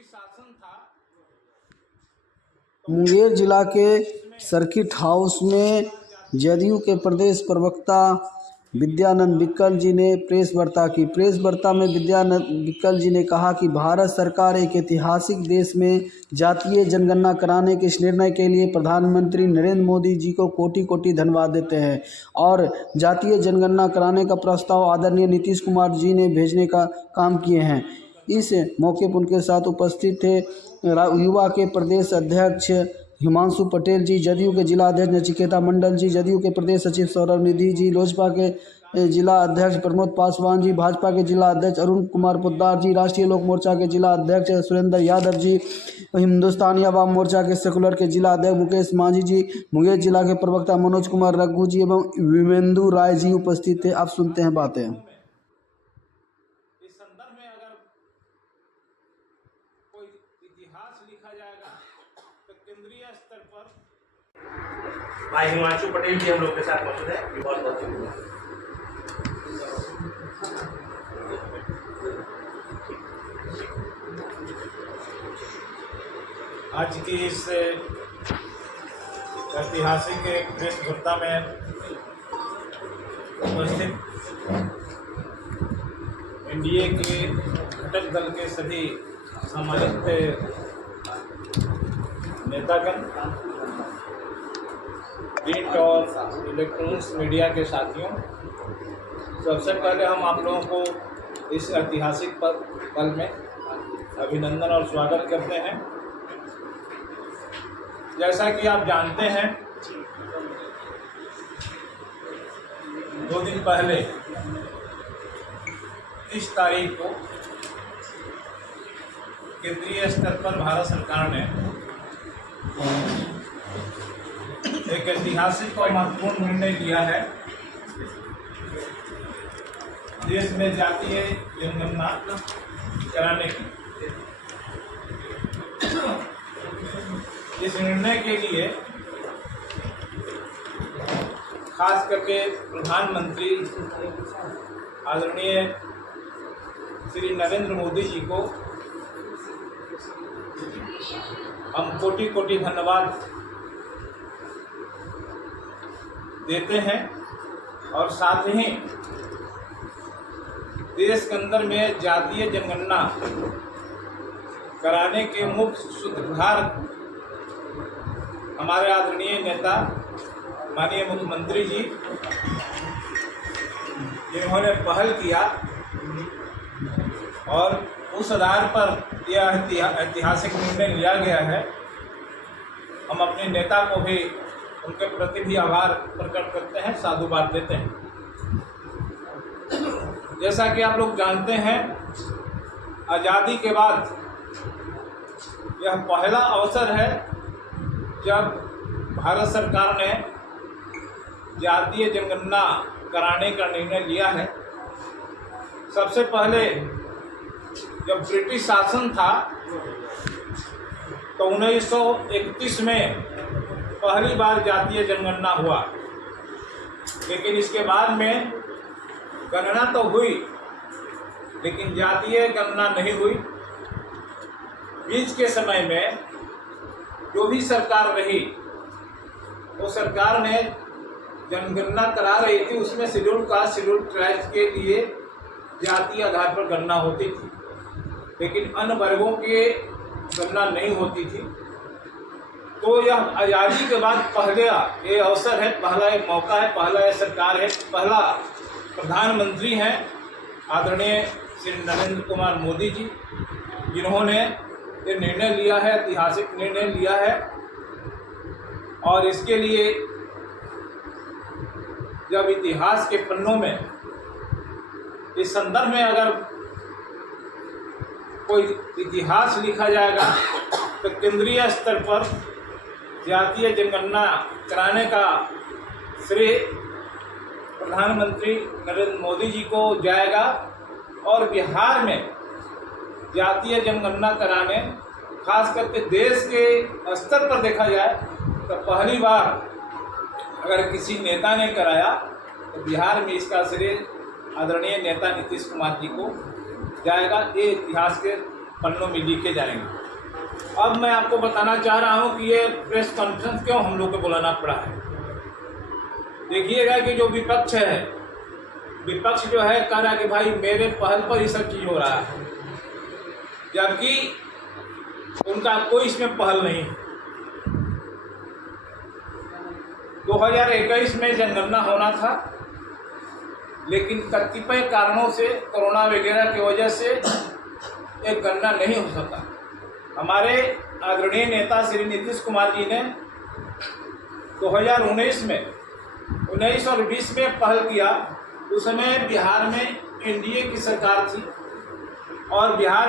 British शासन था। मुंगेर जिला के सर्किट हाउस में जदयू के प्रदेश प्रवक्ता विद्यानंद बिक्कल जी ने प्रेस वार्ता की। प्रेस वार्ता में विद्यानंद बिक्कल जी ने कहा कि भारत सरकार एक ऐतिहासिक देश में जातीय जनगणना कराने के इस निर्णय के लिए प्रधानमंत्री नरेंद्र मोदी जी को कोटि कोटि धन्यवाद देते हैं और जातीय जनगणना कराने का प्रस्ताव आदरणीय नीतीश कुमार जी ने भेजने का काम किए हैं। इस मौके पर उनके साथ उपस्थित थे युवा के प्रदेश अध्यक्ष हिमांशु पटेल जी, जदयू के जिला अध्यक्ष नचिकेता मंडल जी, जदयू के प्रदेश सचिव सौरभ निधि जी, लोजपा के जिला अध्यक्ष प्रमोद पासवान जी, भाजपा के जिला अध्यक्ष अरुण कुमार पोद्दार जी, राष्ट्रीय लोक मोर्चा के जिला अध्यक्ष सुरेंद्र यादव जी, हिंदुस्तानी अवाम मोर्चा के सेकुलर के जिला अध्यक्ष मुकेश मांझी जी, मुंगेर जिला के प्रवक्ता मनोज कुमार रघु जी एवं विमेंदु राय जी उपस्थित थे। आप सुनते हैं बातें। इस संदर्भ में अगर कोई इतिहास लिखा जाएगा तो केंद्रीय स्तर पर भाई हिमांशु पटेल जी हम लोग के साथ मौजूद है। बहुत बहुत शुक्रिया। आज की इस ऐतिहासिक प्रेस वार्ता में उपस्थित एनडीए के घटक दल के सभी सम्मानित नेतागण, प्रिंट और इलेक्ट्रॉनिक्स मीडिया के साथियों, सबसे पहले हम आप लोगों को इस ऐतिहासिक पल में अभिनंदन और स्वागत करते हैं। जैसा कि आप जानते हैं, 2 दिन पहले 30 तारीख को केंद्रीय स्तर पर भारत सरकार ने एक ऐतिहासिक और महत्वपूर्ण निर्णय लिया है। देश में जातीय जनगणना कराने की। इस निर्णय के लिए खास करके प्रधानमंत्री आदरणीय श्री नरेंद्र मोदी जी को हम कोटि कोटि धन्यवाद देते हैं और साथ ही देश के अंदर में जातीय जनगणना कराने के मुख्य सूत्रधार हमारे आदरणीय नेता माननीय मुख्यमंत्री जी, जिन्होंने पहल किया और उस आधार पर यह ऐतिहासिक निर्णय लिया गया है। हम अपने नेता को भी उनके प्रति भी आभार प्रकट करते हैं, साधुवाद देते हैं। जैसा कि आप लोग जानते हैं, आज़ादी के बाद यह पहला अवसर है जब भारत सरकार ने जातीय जनगणना कराने का निर्णय लिया है। सबसे पहले जब ब्रिटिश शासन था तो 1931 में पहली बार जातीय जनगणना हुआ, लेकिन इसके बाद में गणना तो हुई लेकिन जातीय गणना नहीं हुई। बीच के समय में जो भी सरकार रही, वो सरकार ने जनगणना करा रही थी, उसमें शेड्यूल कास्ट शेड्यूल ट्राइब्स के लिए जातीय आधार पर गणना होती थी, लेकिन अन्य वर्गों के गणना नहीं होती थी। तो यह आज़ादी के बाद पहला ये अवसर है, पहला एक मौका है, पहला ये सरकार है, पहला प्रधानमंत्री हैं आदरणीय श्री नरेंद्र कुमार मोदी जी, जिन्होंने ये निर्णय लिया है, ऐतिहासिक निर्णय लिया है। और इसके लिए जब इतिहास के पन्नों में इस संदर्भ में अगर कोई इतिहास लिखा जाएगा तो केंद्रीय स्तर पर जातीय जनगणना कराने का श्रेय प्रधानमंत्री नरेंद्र मोदी जी को जाएगा। और बिहार में जातीय जनगणना कराने, खास करके देश के स्तर पर देखा जाए तो पहली बार अगर किसी नेता ने कराया तो बिहार में इसका श्रेय आदरणीय नेता नीतीश कुमार जी को जाएगा। ये इतिहास के पन्नों में लिखे जाएंगे। अब मैं आपको बताना चाह रहा हूं कि ये प्रेस कॉन्फ्रेंस क्यों हम लोग को बुलाना पड़ा है। देखिएगा कि जो विपक्ष है, विपक्ष जो है कह रहा है कि भाई मेरे पहल पर ही सब चीज़ हो रहा है, जबकि उनका कोई इसमें पहल नहीं है। 2021 में जनगणना होना था, लेकिन कतिपय कारणों से, कोरोना वगैरह की वजह से एक गणना नहीं हो सका। हमारे आदरणीय नेता श्री नीतीश कुमार जी ने 2019 में 19 और 20 में पहल किया। उस समय बिहार में एनडीए की सरकार थी और बिहार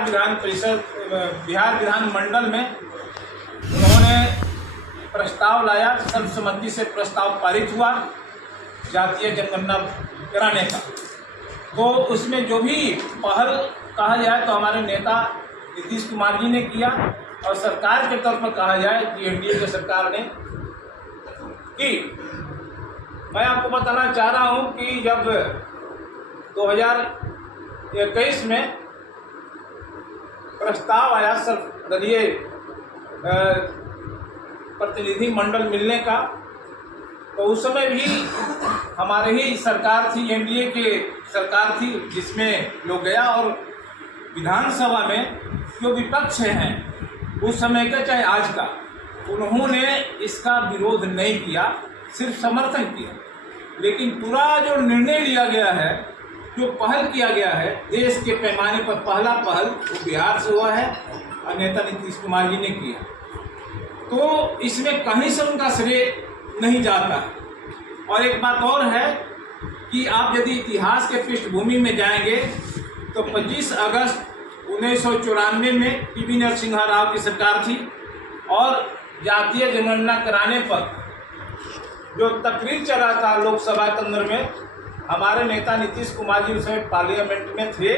विधानमंडल में उन्होंने प्रस्ताव लाया, सर्वसम्मति से प्रस्ताव पारित हुआ जातीय जनगणना कराने का। तो उसमें जो भी पहल कहा जाए तो हमारे नेता नीतीश कुमार जी ने किया, और सरकार के तौर पर कहा जाए कि एनडीए की सरकार ने की। मैं आपको बताना चाह रहा हूं कि जब 2021 में प्रस्ताव आया सर्वदलीय प्रतिनिधि मंडल मिलने का, तो उस समय भी हमारे ही सरकार थी, एनडीए की सरकार थी, जिसमें लोग गया और विधानसभा में जो विपक्ष हैं उस समय का चाहे आज का, उन्होंने इसका विरोध नहीं किया, सिर्फ समर्थन किया। लेकिन पूरा जो निर्णय लिया गया है, जो पहल किया गया है देश के पैमाने पर, पहला पहल वो बिहार से हुआ है और नेता नीतीश कुमार जी ने किया। तो इसमें कहीं से उनका श्रेय नहीं जाता। और एक बात और है कि आप यदि इतिहास के पृष्ठभूमि में जाएंगे तो 25 अगस्त 1994 में पीवी नरसिम्हा राव की सरकार थी, और जातीय जनगणना कराने पर जो तकरीर चला था लोकसभा के अंदर में, हमारे नेता नीतीश कुमार जी उस समय पार्लियामेंट में थे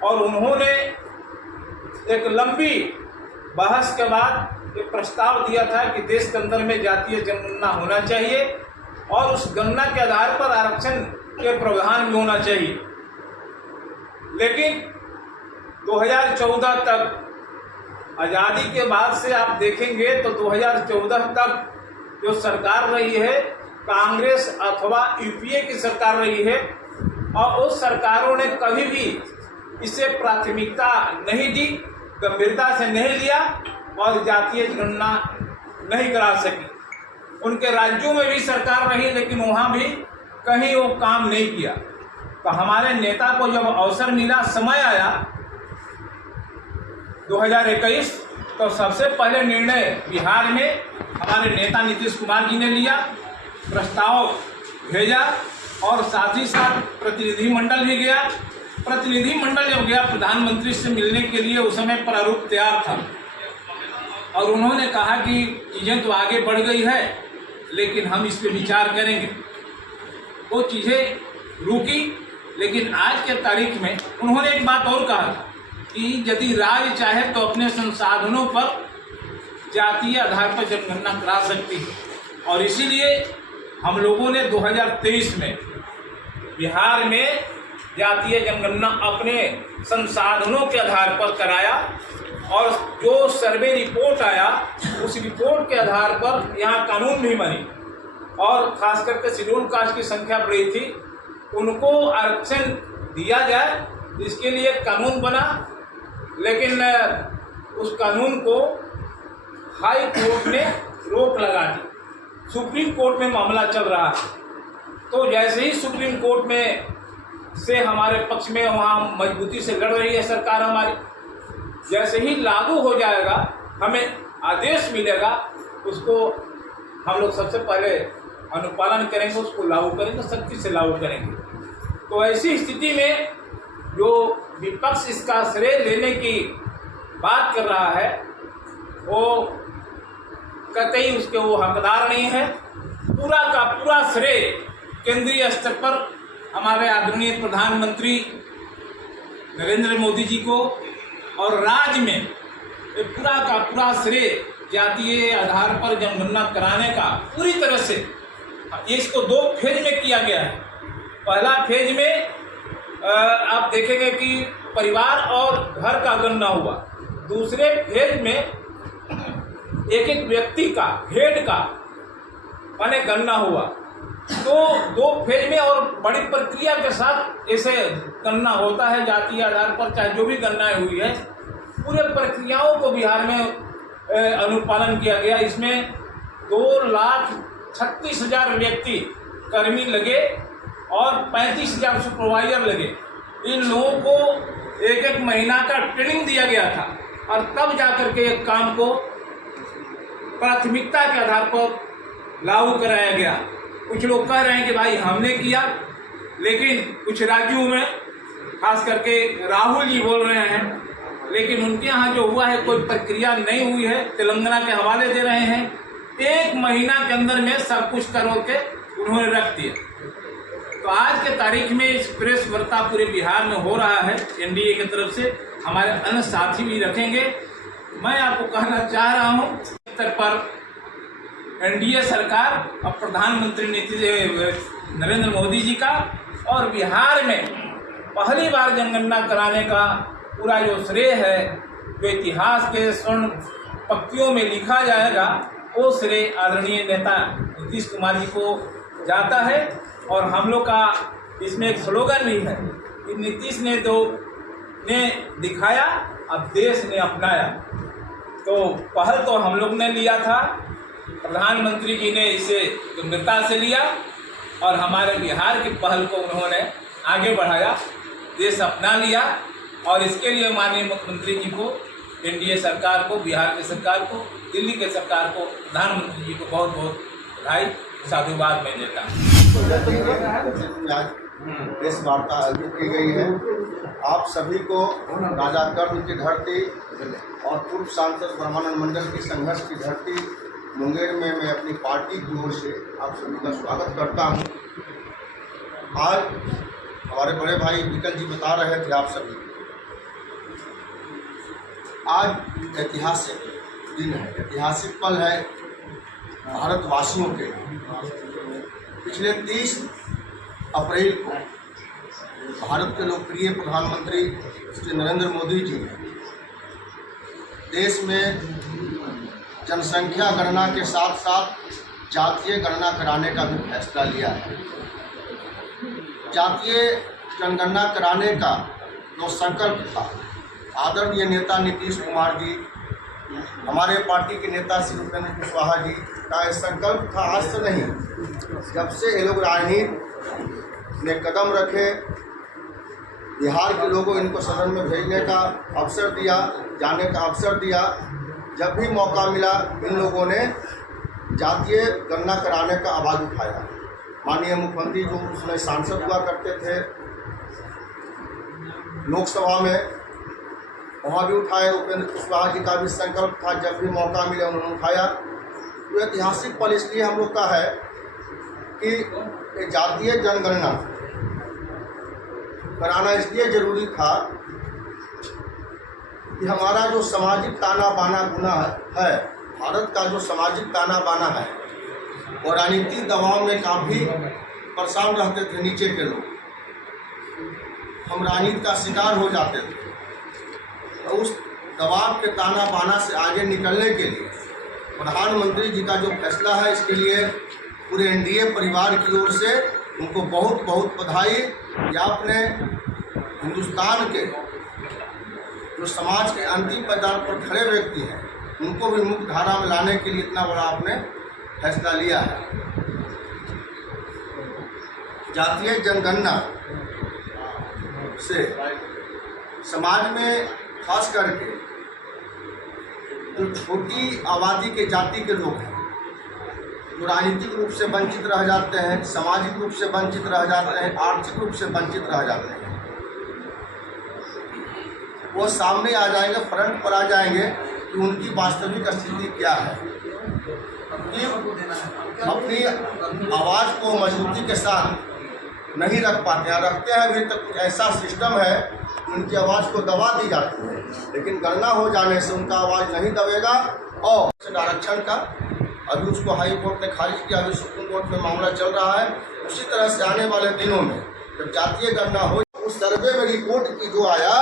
और उन्होंने एक लंबी बहस के बाद एक प्रस्ताव दिया था कि देश के अंदर में जातीय जनगणना होना चाहिए और उस गणना के आधार पर आरक्षण के प्रावधान भी होना चाहिए। लेकिन 2014 तक, आज़ादी के बाद से आप देखेंगे तो 2014 तक जो सरकार रही है, कांग्रेस अथवा यूपीए की सरकार रही है, और उस सरकारों ने कभी भी इसे प्राथमिकता नहीं दी, गंभीरता से नहीं लिया और जातीय गणना नहीं करा सकी। उनके राज्यों में भी सरकार रही, लेकिन वहाँ भी कहीं वो काम नहीं किया। तो हमारे नेता को जब अवसर मिला, समय आया 2021, तो सबसे पहले निर्णय बिहार में हमारे नेता नीतीश कुमार जी ने लिया, प्रस्ताव भेजा और साथ ही साथ प्रतिनिधि मंडल भी गया। प्रतिनिधि मंडल जब गया प्रधानमंत्री से मिलने के लिए, उस समय प्रारूप तैयार था और उन्होंने कहा कि चीज़ें तो आगे बढ़ गई है, लेकिन हम इस पर विचार करेंगे। वो चीज़ें रुकी, लेकिन आज के तारीख में उन्होंने एक बात और कहा था कि यदि राज्य चाहे तो अपने संसाधनों पर जातीय आधार पर जनगणना करा सकती है, और इसीलिए हम लोगों ने 2023 में बिहार में जातीय जनगणना अपने संसाधनों के आधार पर कराया, और जो सर्वे रिपोर्ट आया उस रिपोर्ट के आधार पर यहाँ कानून भी बनी, और खास करके शेड्यूल कास्ट की संख्या बढ़ी थी, उनको आरक्षण दिया जाए, इसके लिए कानून बना। लेकिन उस कानून को हाई कोर्ट ने रोक लगा दी। सुप्रीम कोर्ट में मामला चल रहा है। तो जैसे ही सुप्रीम कोर्ट में से हमारे पक्ष में वहाँ मजबूती से लड़ रही है सरकार हमारी, जैसे ही लागू हो जाएगा, हमें आदेश मिलेगा, उसको हम लोग सबसे पहले अनुपालन करेंगे, उसको लागू करेंगे, सख्ती से लागू करेंगे। तो ऐसी स्थिति में जो विपक्ष इसका श्रेय लेने की बात कर रहा है, वो कतई उसके वो हकदार नहीं है। पूरा का पूरा श्रेय केंद्रीय स्तर पर हमारे आदरणीय प्रधानमंत्री नरेंद्र मोदी जी को, और राज्य में पूरा का पूरा श्रेय जातीय आधार पर जनगणना कराने का पूरी तरह से, इसको 2 फेज में किया गया है। पहला फेज में आप देखेंगे कि परिवार और घर का गणना हुआ, दूसरे फेज में एक एक व्यक्ति का हेड का माने गणना हुआ। तो 2 फेज में और बड़ी प्रक्रिया के साथ ऐसे गणना होता है जातीय आधार पर, चाहे जो भी गणनाएं हुई है पूरे प्रक्रियाओं को बिहार में अनुपालन किया गया। इसमें 2,36,000 व्यक्ति कर्मी लगे और 35,000 सुपरवाइजर लगे। इन लोगों को एक एक महीना का ट्रेनिंग दिया गया था और तब जाकर के एक काम को प्राथमिकता के आधार पर लागू कराया गया। कुछ लोग कह रहे हैं कि भाई हमने किया, लेकिन कुछ राज्यों में खास करके राहुल जी बोल रहे हैं, लेकिन उनके यहाँ जो हुआ है कोई प्रक्रिया नहीं हुई है, तेलंगाना के हवाले दे रहे हैं। 1 महीना के अंदर में सब कुछ करवा के उन्होंने रख दिया। तो आज के तारीख में इस प्रेस वार्ता पूरे बिहार में हो रहा है। एनडीए की तरफ से हमारे अन्य साथी भी रखेंगे। मैं आपको कहना चाह रहा हूँ स्तर पर एनडीए सरकार और प्रधानमंत्री नरेंद्र मोदी जी का और बिहार में पहली बार जनगणना कराने का पूरा जो श्रेय है, जो इतिहास के स्वर्ण पंक्तियों में लिखा जाएगा, वो श्रेय आदरणीय नेता नीतीश कुमार जी को जाता है। और हम लोग का इसमें एक स्लोगन भी है कि नीतीश ने दिखाया, अब देश ने अपनाया। तो पहल तो हम लोग ने लिया था, प्रधानमंत्री जी ने इसे गंभीरता से लिया और हमारे बिहार की पहल को उन्होंने आगे बढ़ाया, देश अपना लिया। और इसके लिए माननीय मुख्यमंत्री जी को, एनडीए सरकार को, बिहार की सरकार को, दिल्ली के सरकार को, प्रधानमंत्री जी को बहुत बहुत बधाई साधुवाद में देता हूँ। आज प्रेस वार्ता आयोजित की गई है। आप सभी को राजा कर्ण की धरती और पूर्व सांसद ब्रह्मानंद मंडल की संघर्ष की धरती मुंगेर में मैं अपनी पार्टी की ओर से आप सभी का स्वागत करता हूं। आज हमारे बड़े भाई विकल जी बता रहे थे आप सभी, आज ऐतिहासिक दिन है, ऐतिहासिक पल है भारतवासियों के। पिछले 30 अप्रैल को भारत के लोकप्रिय प्रधानमंत्री श्री नरेंद्र मोदी जी ने देश में जनसंख्या गणना के साथ साथ जातीय गणना कराने का भी फैसला लिया है। जातीय जनगणना कराने का जो संकल्प था, आदरणीय नेता नीतीश कुमार जी, हमारे पार्टी के नेता श्री उपेंद्र कुशवाहा जी का यह संकल्प था। आज से नहीं, जब से ये लोग राजनीति में कदम रखे, बिहार के लोगों इनको सदन में भेजने का अवसर दिया, जाने का अवसर दिया, जब भी मौका मिला इन लोगों ने जातीय गणना कराने का आवाज़ उठाया। माननीय मुख्यमंत्री जो उसमें सांसद हुआ करते थे लोकसभा में, वहाँ भी उठाए। उपेंद्र कुशवाहा जी का भी संकल्प था, जब भी मौका मिला उन्होंने उठाया। तो ऐतिहासिक पल इसलिए हम लोग का है कि जातीय जनगणना कराना इसलिए जरूरी था कि हमारा जो सामाजिक ताना बाना गुना है, भारत का जो सामाजिक ताना बाना है, और राजनीतिक दबाव में काफ़ी परेशान रहते थे नीचे के लोग। हम राजनीति का शिकार हो जाते थे। तो उस दबाव के ताना बाना से आगे निकलने के लिए प्रधानमंत्री जी का जो फैसला है, इसके लिए पूरे एनडीए परिवार की ओर से उनको बहुत बहुत बधाई। या अपने हिंदुस्तान के जो समाज के अंतिम पायदान पर खड़े व्यक्ति हैं, उनको भी मुख्य धारा में लाने के लिए इतना बड़ा आपने फैसला लिया है। जातीय जनगणना से समाज में खास करके जो छोटी आबादी के जाति के लोग हैं, जो राजनीतिक रूप से वंचित रह जाते हैं, सामाजिक रूप से वंचित रह जाते हैं, आर्थिक रूप से वंचित रह जाते हैं, वो सामने आ जाएंगे, फ्रंट पर आ जाएंगे कि उनकी वास्तविक स्थिति क्या है। कि अपनी आवाज़ को मजबूती के साथ नहीं रख पाते हैं, रखते हैं अभी तक। कुछ ऐसा सिस्टम है उनकी आवाज़ को दबा दी जाती है, लेकिन गणना हो जाने से उनका आवाज़ नहीं दबेगा। और आरक्षण का अभी उसको हाई कोर्ट ने खारिज किया, अभी सुप्रीम कोर्ट में मामला चल रहा है। उसी तरह से आने वाले दिनों में जब जातीय गणना हो, उस सर्वे में रिपोर्ट की जो आया,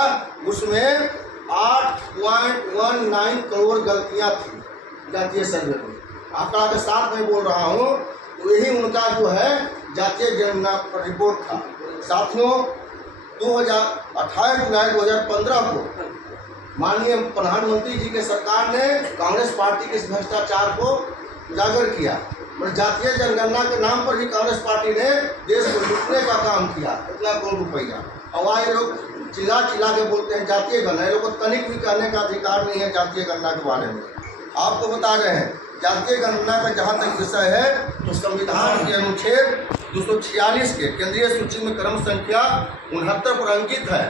उसमें 8.19 करोड़ गलतियां थी जातीय सर्वे में। आंकड़ा के साथ मैं बोल रहा हूँ, तो यही उनका जो है जातीय जनगणना रिपोर्ट था। साथियों, 28 जुलाई 2015 को माननीय प्रधानमंत्री जी के सरकार ने कांग्रेस पार्टी के इस भ्रष्टाचार को उजागर किया। जातीय जनगणना के नाम पर ही कांग्रेस पार्टी ने देश को लूटने का काम किया, 1 लाख करोड़ रुपया। और ये लोग चिल्ला चिल्ला के बोलते हैं जातीय गणना, ये लोग को तनिक भी कहने का अधिकार नहीं है जातीय गणना के बारे में। आपको बता रहे हैं, जातीय गणना का जहाँ तक विषय है, तो संविधान के अनुच्छेद 246 के केंद्रीय सूची में क्रम संख्या 69 पर अंकित है।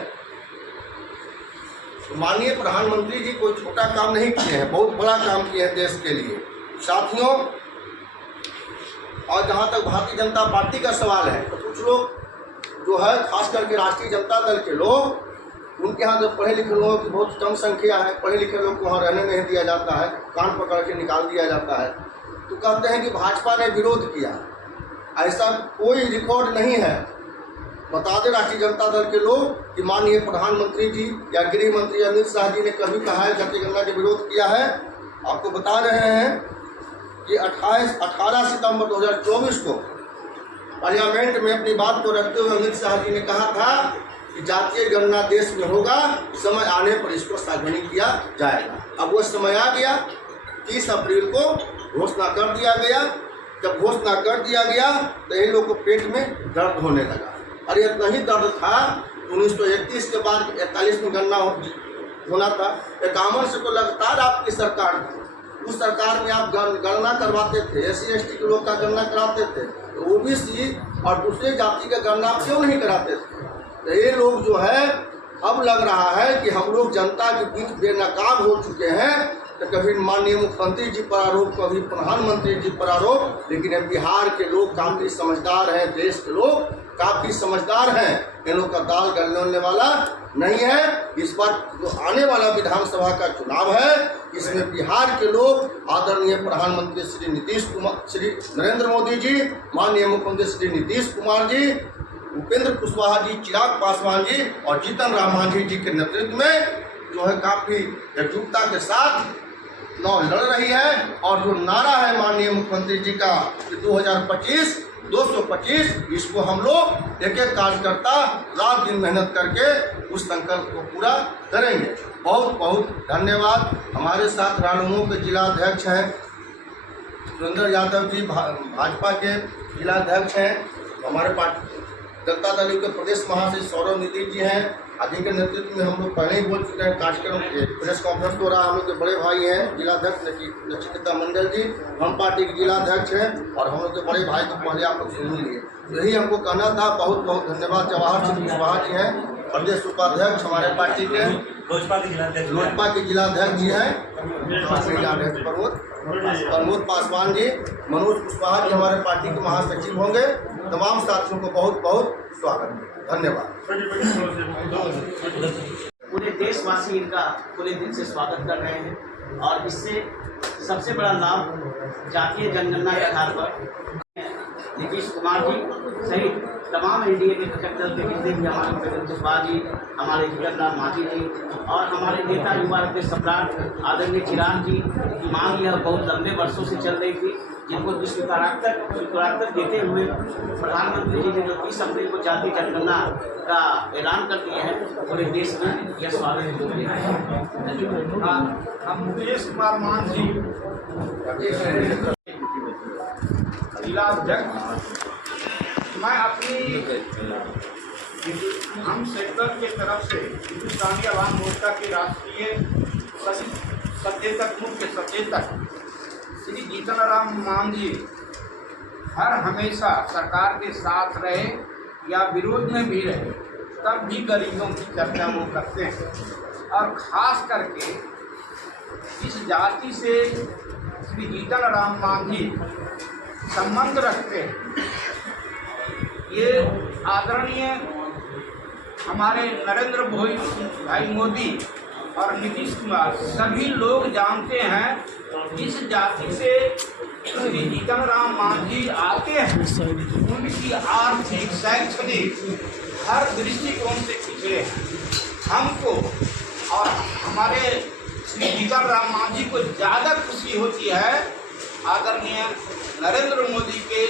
तो माननीय प्रधानमंत्री जी कोई छोटा काम नहीं किए हैं, बहुत बड़ा काम किए हैं देश के लिए। साथियों, और जहाँ तक भारतीय जनता पार्टी का सवाल है, तो कुछ लोग जो है, खास करके राष्ट्रीय जनता दल के लोग, उनके यहाँ जो पढ़े लिखे लोगों की बहुत कम संख्या है, पढ़े लिखे लोग को वहाँ रहने नहीं दिया जाता है, कान पकड़ के निकाल दिया जाता है। तो कहते हैं कि भाजपा ने विरोध किया, ऐसा कोई रिकॉर्ड नहीं है। बता दें राष्ट्रीय जनता दल के लोग कि माननीय प्रधानमंत्री जी या गृह मंत्री अमित शाह जी ने कभी कहा है जातीय गणना के विरोध किया है। आपको बता रहे हैं कि 18 सितंबर 2024 को पार्लियामेंट में अपनी बात को रखते हुए अमित शाह जी ने कहा था कि जातीय गणना देश में होगा, समय आने पर इसको सार्वजनिक किया जाएगा। अब वो समय आ गया, 30 अप्रैल को घोषणा कर दिया गया। जब घोषणा कर दिया गया तो इन लोगों को पेट में दर्द होने लगा। और इतना ही दर्द था, 1931 के बाद 41 में गणना होना था। 51 से तो लगातार आपकी सरकार थी, उस सरकार में आप गणना करवाते थे, SC ST के लोग का गणना कराते थे, तो OBC और दूसरे जाति का गणना क्यों नहीं कराते थे? तो ये लोग जो है, अब लग रहा है कि हम लोग जनता के बीच बेनकाब हो चुके हैं। तो कभी माननीय मुख्यमंत्री जी पर आरोप, कभी प्रधानमंत्री जी पर आरोप, लेकिन बिहार के लोग काफ़ी समझदार हैं, देश के लोग काफ़ी समझदार हैं। इन लोग का दाल गलने वाला नहीं है। इस बार जो आने वाला विधानसभा का चुनाव है, इसमें बिहार के लोग आदरणीय प्रधानमंत्री श्री नरेंद्र मोदी जी, माननीय मुख्यमंत्री श्री नीतीश कुमार जी, उपेंद्र कुशवाहा जी, चिराग पासवान जी और जीतन राम मांझी जी के नेतृत्व में जो है काफ़ी एकजुटता के साथ चुनाव लड़ रही है। और जो नारा है माननीय मुख्यमंत्री जी का कि 2025 225, इसको हम लोग एक एक कार्यकर्ता रात दिन मेहनत करके उस संकल्प को पूरा करेंगे। बहुत बहुत धन्यवाद। हमारे साथ रालोमो के जिला अध्यक्ष हैं सुरेंद्र यादव जी, भाजपा के जिला अध्यक्ष हैं। हमारे पार्टी जनता दल के प्रदेश महासचिव सौरभ निधि जी हैं। आदि के नेतृत्व में हम लोग पहले ही बोल चुके हैं, कार्यक्रम प्रेस कॉन्फ्रेंस हो रहा है। हम लोग के बड़े भाई हैं जिला अध्यक्ष नचिकेता मंडल जी, हम पार्टी के जिला अध्यक्ष हैं, और हम लोग के बड़े भाई को पहले आप लोग सुन लिए। यही हमको कहना था। बहुत बहुत धन्यवाद। जवाहर सिंह कुशवाहा जी हैं, प्रदेश उपाध्यक्ष हमारे पार्टी के, लोजपा के जिला अध्यक्ष जी हैं, प्रमोद पासवान जी, मनोज कुशवाहा जी हमारे पार्टी के महासचिव होंगे। तमाम साथियों को बहुत बहुत स्वागत, धन्यवाद। पूरे देशवासी इनका पूरे दिल से स्वागत कर रहे हैं। और इससे सबसे बड़ा लाभ जातीय जनगणना के आधार पर नीतीश कुमार जी सहित तमाम एनडीए के घटक दल के जितने भी हमारे उपेंद्र कुशवाहा जी, हमारे जीतन राम मांझी जी और हमारे नेता युवा के सम्राट आदरणीय चिराग जी की मांग यह बहुत लंबे वर्षों से चल रही थी, जिनको स्वीकारात्मक देते हुए प्रधानमंत्री जी ने जो 30 अप्रैल को जातीय जनगणना का ऐलान कर दिया है, पूरे देश में यह स्वागत हो गया है। हम मुकेश कुमार मांझी, जिला अध्यक्ष, मैं अपनी हम सेक्टर के तरफ से हिंदुस्तानी आवाम मोर्चा के राष्ट्रीय सचेतक, मुख्य सचेतक श्री जीतन राम मांझी हर हमेशा सरकार के साथ रहे या विरोध में भी रहे, तब भी गरीबों की चर्चा वो करते हैं। और ख़ास करके इस जाति से श्री जीतन राम मांझी संबंध रखते हैं। ये आदरणीय हमारे नरेंद्र भाई मोदी और नीतीश कुमार सभी लोग जानते हैं, जिस जाति से श्री जीतन राम मांझी आते हैं उनकी आर्थिक, शैक्षणिक हर दृष्टिकोण से पिछड़े हैं। हमको और हमारे श्री विक्रम राम मांझी को ज़्यादा खुशी होती है आदरणीय नरेंद्र मोदी के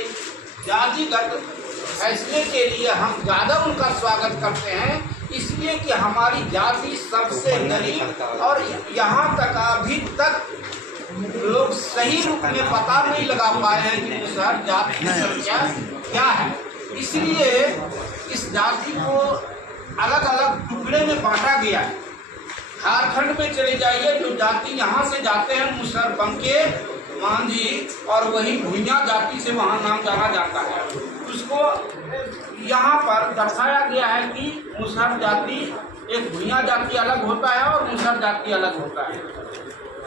जातिगत फैसले के लिए हम ज़्यादा उनका स्वागत करते हैं, इसलिए कि हमारी जाति सबसे गरीब और यहाँ तक अभी तक लोग सही रूप में पता नहीं लगा पाए हैं कि मुसहर जाति की संख्या क्या है। इसलिए इस जाति को अलग अलग टुकड़े में बांटा गया है। झारखंड में चले जाइए, जो जाति यहाँ से जाते हैं मुसहर बंके मांझी, और वही भुइयां जाति से वहाँ नाम जाना जाता है। उसको यहाँ पर दर्शाया गया है कि मुसहर जाति, एक भुइयां जाति अलग होता है और मुसहर जाति अलग होता है।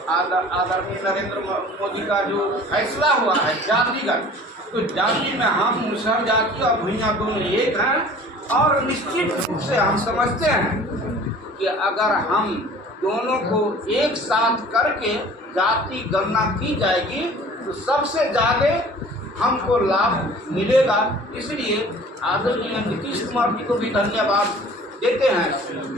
आदरणीय नरेंद्र मोदी का जो फैसला हुआ है जातिगत, तो जाति में हम मुसहर जाति और भुइयां दोनों एक हैं, और निश्चित रूप से हम समझते हैं कि अगर हम दोनों को एक साथ करके जाति गणना की जाएगी तो सबसे ज़्यादा हमको लाभ मिलेगा। इसलिए आदरणीय नीतीश कुमार जी को भी धन्यवाद देते हैं,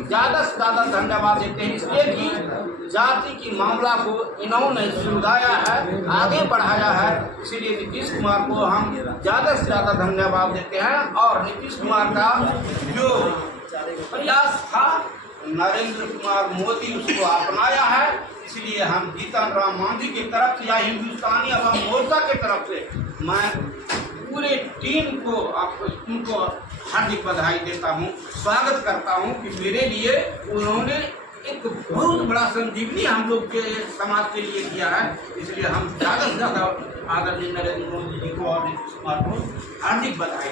ज़्यादा से ज़्यादा धन्यवाद देते हैं, इसलिए कि जाति की मामला को इन्होंने सुलझाया है, आगे बढ़ाया है। इसलिए नीतीश कुमार को हम ज़्यादा से ज़्यादा धन्यवाद देते हैं। और नीतीश कुमार का जो प्रयास था नरेंद्र कुमार मोदी उसको अपनाया है, इसलिए हम जीतन राम मांझी की तरफ से या हिंदुस्तानी अवाम मोर्चा की तरफ से मैं पूरे टीम को उनको हार्दिक बधाई देता हूँ, स्वागत करता हूँ कि मेरे लिए उन्होंने एक बहुत बड़ा संजीवनी हम लोग के समाज के लिए किया है। इसलिए हम ज़्यादा से ज़्यादा आदरणीय नरेंद्र मोदी जी को और नीतीश कुमार को हार्दिक बधाई।